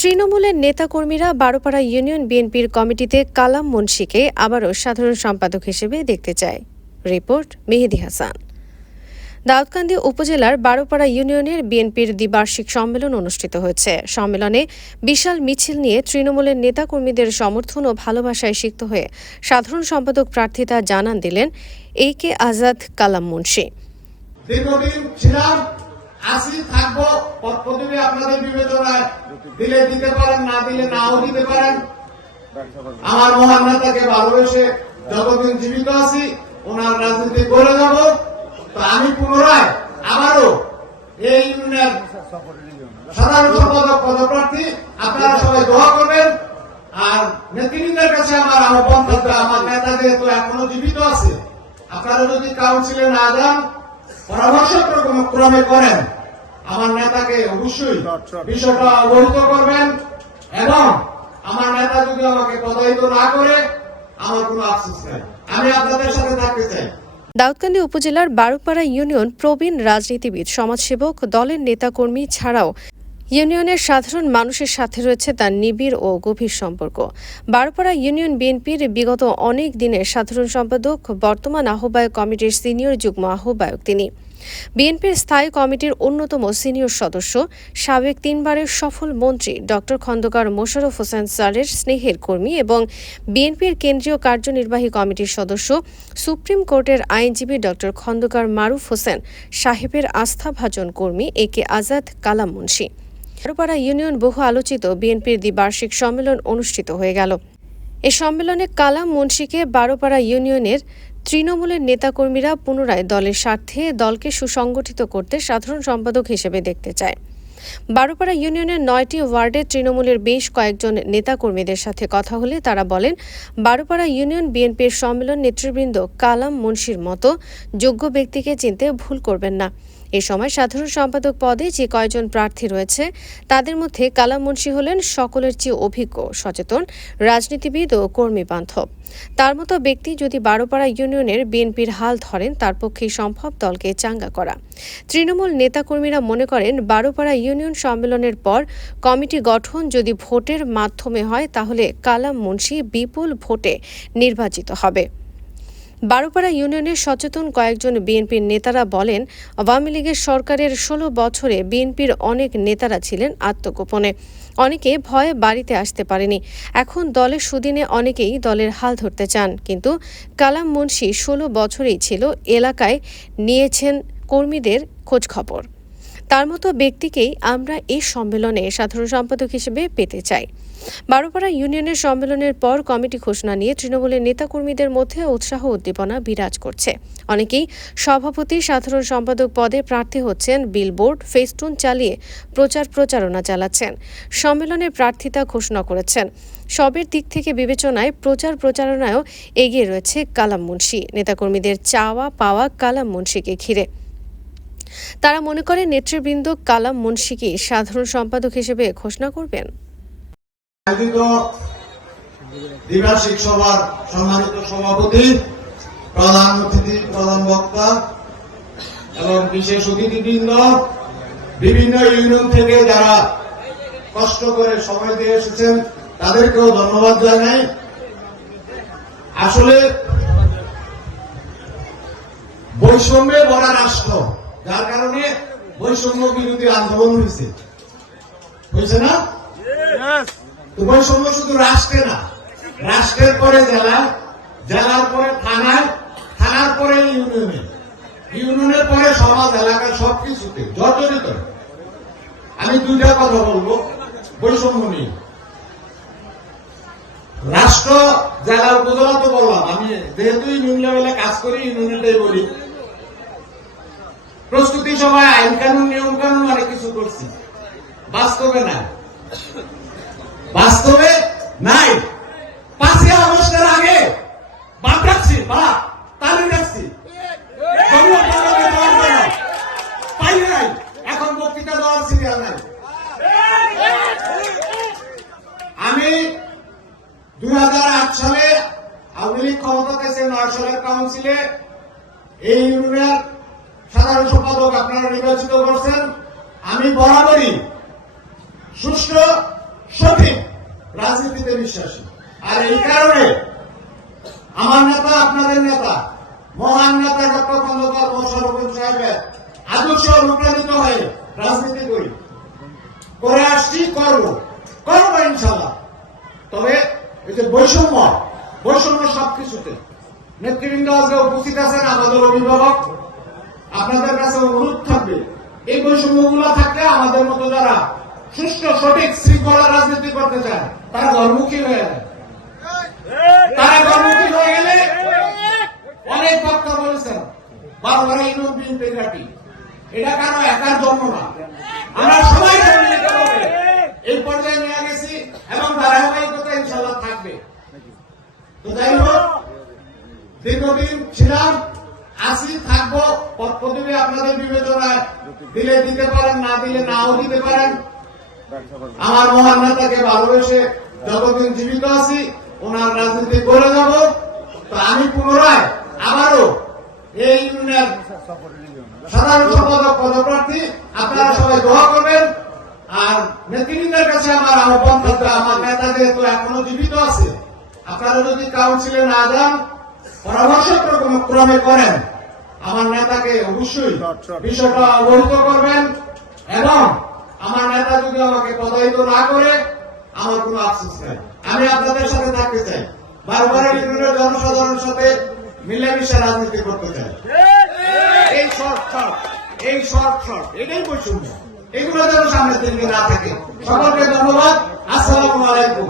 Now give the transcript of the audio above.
তৃণমূলের নেতাকর্মীরা বারোপাড়া ইউনিয়ন বিএনপির কমিটিতে কালাম মুন্সিকে আবারও সাধারণ সম্পাদক হিসেবে দেখতে চায়। রিপোর্ট মেহেদী হাসান। দাউদকান্দি উপজেলার বারোপাড়া ইউনিয়নের বিএনপির দ্বিবার্ষিক সম্মেলন অনুষ্ঠিত হয়েছে। সম্মেলনে বিশাল মিছিল নিয়ে তৃণমূলের নেতাকর্মীদের সমর্থন ও ভালোবাসায় সিক্ত হয়ে সাধারণ সম্পাদক প্রার্থিতা জানান দিলেন AK আজাদ কালাম মুন্সি। দীর্ঘদিন ছিলাম, আসি, থাকবো, পদপদবি আপনাদের বিবেচনায় দিলে দিতে পারেন, না দিলে নাও দিতে পারেন। আমার মহান নেতাকে ভালোবেসে যতদিন জীবিত আছি ওনার রাজনীতি করে যাব। তো আমি পুনরায় আবারও এই ইউনিয়নের সাধারণ সম্পাদক পদপ্রার্থী, আপনারা সবাই দোয়া করবেন। আর নেতৃবৃন্দের কাছে আমার আহ্বান থাকবে, আমার নেতা যেহেতু এখনো জীবিত আছে, আপনারা যদি কাউন্সিলে না যান, পরামর্শ ক্রমে করেন, আমার নেতাকে অবশ্যই বিষয়টা অবহিত করবেন। এবং আমার নেতা যদি আমাকে পদায়িত না করে, আমার কোনো আফসোস নেই, আমি আপনাদের সাথে থাকতে চাই। দাউদকান্দি উপজেলার বারোপাড়া ইউনিয়ন প্রবীণ রাজনীতিবিদ, সমাজসেবক, দলের নেতাকর্মী ছাড়াও ইউনিয়নের সাধারণ মানুষের সাথে রয়েছে তার নিবিড় ও গভীর সম্পর্ক। বারোপাড়া ইউনিয়ন বিএনপির বিগত অনেক দিনের সাধারণ সম্পাদক, বর্তমান আহ্বায়ক কমিটির সিনিয়র যুগ্ম আহ্বায়ক তিনি। বিএনপির স্থায়ী কমিটির অন্যতম সিনিয়র সদস্য, সাবেক 3 বারের সফল মন্ত্রী ডক্টর খন্দকার মোশাররফ হোসেন স্যারের স্নেহের কর্মী এবং বিএনপির কেন্দ্রীয় কার্যনির্বাহী কমিটির সদস্য, সুপ্রিম কোর্টের আইনজীবী ডক্টর খন্দকার মারুফ হোসেন সাহেবের আস্থাভাজন কর্মী AK আজাদ কালাম মুন্সি। বারোপাড়া ইউনিয়ন বহু আলোচিত বিএনপির দ্বিবার্ষিক সম্মেলন অনুষ্ঠিত হয়ে গেল। এ সম্মেলনে কালাম মুন্সিকে বারোপাড়া ইউনিয়নের তৃণমূলের নেতাকর্মীরা পুনরায় দলের স্বার্থে দলকে সুসংগঠিত করতে সাধারণ সম্পাদক হিসেবে দেখতে চায়। বারোপাড়া ইউনিয়নের 9টি ওয়ার্ডে তৃণমূলের বেশ কয়েকজন নেতাকর্মীদের সাথে কথা হলে তারা বলেন, বারোপাড়া ইউনিয়ন বিএনপির সম্মেলন নেতৃবৃন্দ কালাম মুন্সির মতো যোগ্য ব্যক্তিকে চিনতে ভুল করবেন না। এ সময় সাধারণ সম্পাদক পদে যে কয়েকজন প্রার্থী রয়েছে তাদের মধ্যে কালাম মুন্সি হলেন সকলের চেয়ে অভিজ্ঞ, সচেতন রাজনীতিবিদ ও কর্মী বান্ধব। তার মতো ব্যক্তি যদি বারোপাড়া ইউনিয়নের বিএনপির হাল ধরেন, তার পক্ষেই সম্ভব দলকে চাঙ্গা করা। তৃণমূল নেতাকর্মীরা মনে করেন, বারোপাড়া ইউনিয়ন সম্মেলনের পর কমিটি গঠন যদি ভোটের মাধ্যমে হয়, তাহলে কালাম মুন্সি বিপুল ভোটে নির্বাচিত হবে। বারোপাড়া ইউনিয়নের সচেতন কয়েকজন বিএনপির নেতারা বলেন, আওয়ামী লীগের সরকারের 16 বছরে বিএনপির অনেক নেতারা ছিলেন আত্মগোপনে। অনেকে ভয়ে বাড়িতে আসতে পারেনি। এখন দলের সুদিনে অনেকেই দলের হাল ধরতে চান, কিন্তু কালাম মুন্সি 16 বছরেই ছিল, এলাকায় নিয়েছেন কর্মীদের খোঁজখবর। তার মতো ব্যক্তিকেই আমরা এই সম্মেলনে সাধারণ সম্পাদক হিসেবে পেতে চাই। বারোপাড়া ইউনিয়নের সম্মেলনের পর কমিটি ঘোষণা নিয়ে তৃণমূলের নেতাকর্মীদের মধ্যে উৎসাহ উদ্দীপনা বিরাজ করছে। অনেকেই সভাপতি, সাধারণ সম্পাদক পদে প্রার্থী হচ্ছেন, বিলবোর্ড, ফেস্টুন চালিয়ে প্রচারণা চালাচ্ছেন, সম্মেলনের প্রার্থিতা ঘোষণা করেছেন। সবের দিক থেকে বিবেচনায় প্রচারণায়ও এগিয়ে রয়েছে কালাম মুন্সি। নেতাকর্মীদের চাওয়া পাওয়া কালাম মুন্সিকে ঘিরে। তারা মনে করে নেতৃবৃন্দ কালাম মুন্সিকে সাধারণ সম্পাদক হিসেবে ঘোষণা করবেন। দ্বিবার্ষিক সভার সম্মানিত সভাপতি, প্রধান অতিথি, প্রধান বক্তা এবং বিশেষ অতিথিবৃন্দ, বিভিন্ন ইউনিয়ন থেকে যারা কষ্ট করে সময় দিয়ে এসেছেন তাদেরকেও ধন্যবাদ জানাই। আসলে বৈষম্যে ভরা রাষ্ট্র, যার কারণে বৈষম্য বিরোধী আন্দোলন হয়েছে না? তো বৈষম্য শুধু রাষ্ট্রে না, রাষ্ট্রের পরে জেলা, জেলার পরে থানায়, থানার পরে ইউনিয়নে, ইউনিয়নের পরে সমাজ, এলাকার সবকিছুতে জর্জরিত। আমি 2টা কথা বলবো বৈষম্য নিয়ে। রাষ্ট্র, জেলা, উপজেলা তো বললাম, আমি যেহেতু ইউনিয়ন লেভেলে কাজ করি, ইউনিয়নটাই বলি। প্রস্তুতি সভায় আইন কানুন, নিয়ম কানুন অনেক কিছু করছি, বাস্তবে নাই, বাস্তবে নাই। 5ই আগস্টের আগে বাদ রাখছি, তালি রাখছি, পাই নাই, এখন বক্তৃতা দেওয়ার সিরিয়াল নাই। আমি 2008 সালে আওয়ামী লীগ ক্ষমতা পেয়েছে, 9 সালের কাউন্সিলে এই ইউনিয়নের সাধারণ সম্পাদক আপনারা নির্বাচিত করছেন। আমি বরাবরই সুষ্ঠু রাজনীতিতে বিশ্বাসী। আর এই কারণে আমার নেতা, আপনাদের নেতা, মহান নেতা ডক্টর খন্দকার মোশাররফ সাহেবের আদর্শ অনুপ্রাণিত হয়ে রাজনীতি করে আসছি, করবো ইনশাল্লাহ। তবে এই যে বৈষম্য সবকিছুতে নেতৃবৃন্দ আজকে উপস্থিত আছেন, আমাদের অভিভাবক, আপনাদের কাছে অনুরোধ থাকবে এই বৈষম্যগুলো থাকলে আমাদের মতো যারা সুষ্ঠু সঠিক শৃঙ্খলা রাজনীতি করতে চায় তারা ঘরমুখী হয়ে যায়। তারা ঘরমুখী হয়ে গেলে অনেক বক্তা বলেছেন বারবার ইউনিয়ন বিএনপি ঘাঁটি, এটা কারো একার জন্ম না, আমরা সবাই সম্মিলিতভাবে এই পর্যায়ে নিয়ে গেছি এবং ধারাবাহিকতা ইনশাল্লাহ থাকবে। তো যাই হোক, দীর্ঘদিন ছিলাম, আছি, থাকবো। পদ পদবি আপনাদের বিবেচনায় দিলে দিতে পারেন, না দিলে নাও দিতে পারেন। আমার মহান নেতাকে ভালোবেসে যতদিন জীবিত আছি ওনার রাজনীতি করে যাব। তো আমি পুনরায় আবারও এই ইউনিয়নের সাধারণ সম্পাদক পদপ্রার্থী, আপনারা সবাই দোয়া করবেন। আর নেতৃবৃন্দের কাছে আমার আহ্বান থাকবে, আমার নেতা যেহেতু এখনো জীবিত আছে, আপনারা যদি কাউন্সিলে না যান, পরামর্শ ক্রমে করেন, আমার নেতাকে অবশ্যই বিষয়টা অবহিত করবেন। এবং আমার নেতা যদি আমাকে প্রতারিত না করে আমার কোনো আফসোস নেই, আমি আপনাদের সাথে থাকতে চাই, বারবার ইউনিয়নের জনসাধারণের সাথে মিলেমিশে রাজনীতি করতে চাই। এই শর্ট এটাই বৈষম্য, এগুলো যেন সামনের দিকে না থাকে। সকলকে ধন্যবাদ। আসসালামু আলাইকুম।